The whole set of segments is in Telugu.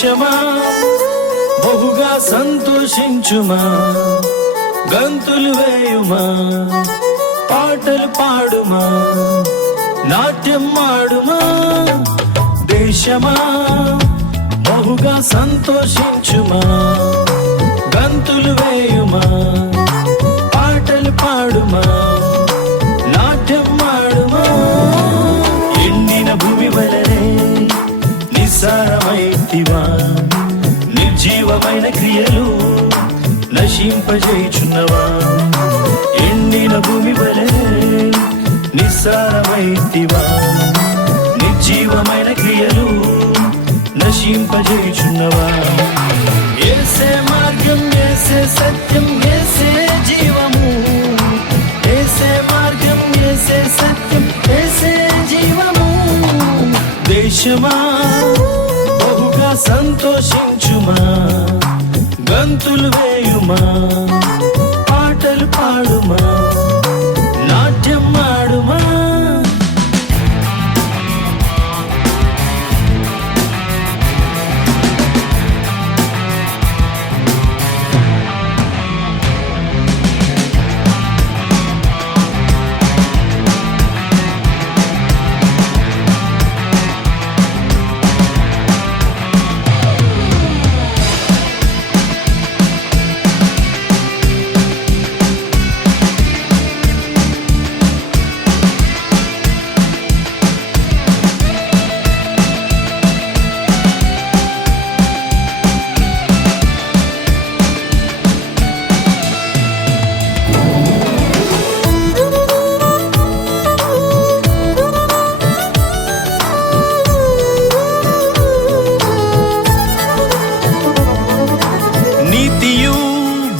దేశమా బహుగా సంతోషించుమా, గంతులు వేయుమా, పాటలు పాడుమా, నాట్యం ఆడుమా. దేశమా బహుగా సంతోషించుమా, గంతులు వేయుమా, పాటలు పాడుమా, నాట్యం ఆడుమా. ఎండిన భూమి వలనే నిస్సారమైతివా, నిర్జీవమైన క్రియలు నశింపజేయుచున్నవా. ఎండిన భూమి వలనే నిస్సారమైతివా, నిర్జీవమైన క్రియలు నశింపజేయుచున్నవా. యేసే మార్గం, యేసే సత్యం, యేసే జీవము. యేసే మార్గం, యేసే సత్యం, యేసే జీవము. దేశమా బహుగా సంతోషించుమా, గంతులు వేయుమా, పాటలు పాడుమా, నాట్యం ఆడుమా.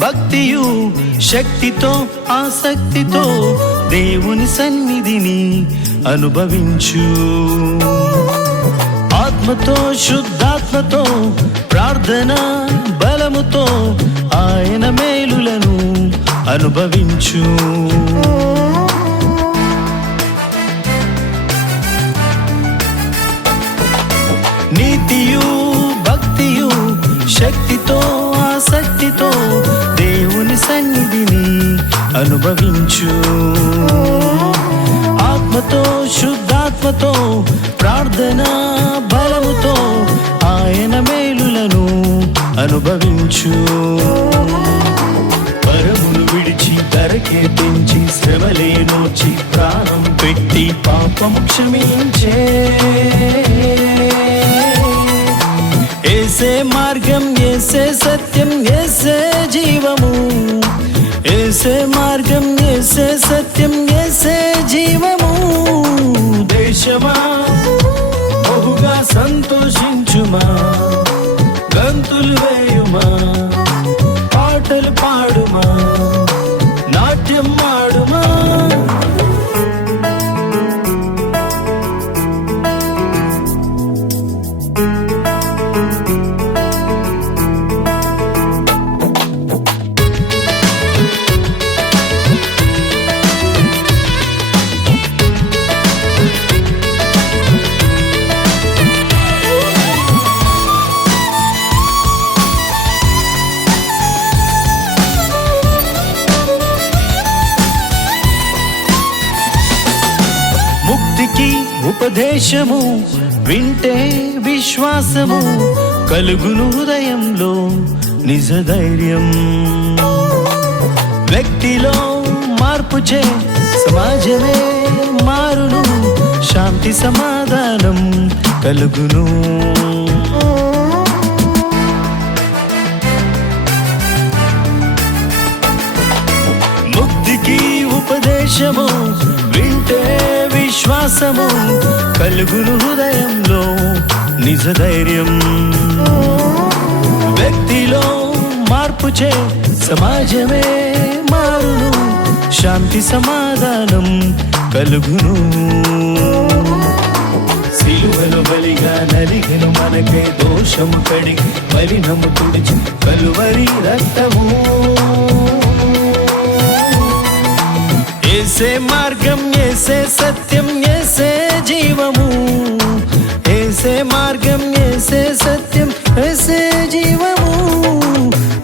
భక్తియు శక్తితో ఆసక్తితో దేవుని సన్నిధిని అనుభవించు. ఆత్మతో శుద్ధాత్మతో ప్రార్థన బలముతో ఆయన మేలులను అనుభవించు. నీతియు భక్తియు శక్తితో ఆసక్తితో దేవుని సన్నిధిని అనుభవించు. ఆత్మతో శుద్ధాత్మతో ప్రార్థన బలముతో ఆయన మేలులను అనుభవించు. పరమును విడిచి ధరకే పెంచి శ్రమలే నోచి ప్రాణం పెట్టి పాపము క్షమించే. యేసే మార్గం, యేసే సత్యం, యేసే జీవము. యేసే మార్గం, యేసే సత్యం, యేసే జీవము. దేశమా బహుగా సంతోషించుమా, గంతులు వేయుమా, పాటలు పాడుమా, నాట్యం ఆడుమా. ఉపదేశము వింటే విశ్వాసము కలుగును, హృదయంలో నిజ ధైర్యం. వ్యక్తిలో మార్పు చే సమాజమే మారును, శాంతి సమాధానం కలుగును. ముక్తికి ఉపదేశము వింటే విశ్వాసము కలుగును, హృదయంలో నిజ ధైర్యం. వ్యక్తిలో మార్పు చే సమాజమే మారును, శాంతి సమాధానం కలుగును. సిలువలో బలిగా నలిగెను మనకై దోషము కడిగి మలినము తుడిచి కలువరి రక్తము. యేసే మార్గం, యేసే సత్యం, యేసే జీవము. యేసే మార్గం, యేసే సత్యం, వేసే జీవము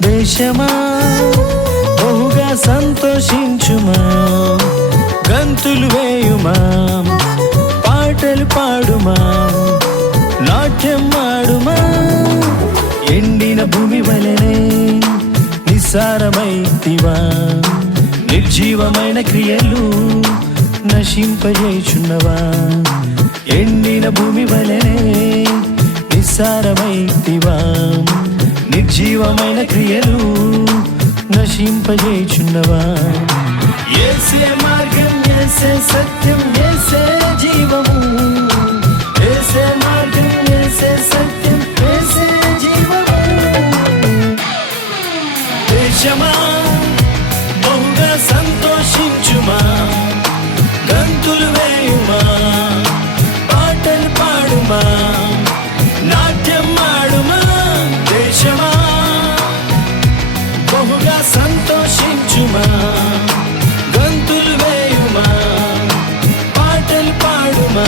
దేశమా బహుగా సంతోషించుమా గంతులు వేయుమా పాటలు పాడుమా నాట్యం ఆడుమా ఎండిన భూమి వలెనే నిస్సారమైతివా నిర్జీవమైన క్రియలు నశింపజేయుచున్నవా ఎండిన భూమి వలెనే నిస్సారమైతివా నిర్జీవమైన క్రియలు నశింపజేయుచున్నవా యేసే మార్గం యేసే సత్యం యేసే జీవము యేసే మార్గం యేసే సత్యం యేసే జీవము దేశమా బహుగా సంతోషించుమా గంతులు వేయుమా పాటలు పాడుమా నాట్యం ఆడుమా దేశమా బహుగా సంతోషించుమా గంతులు వేయుమా పాటలు పాడుమా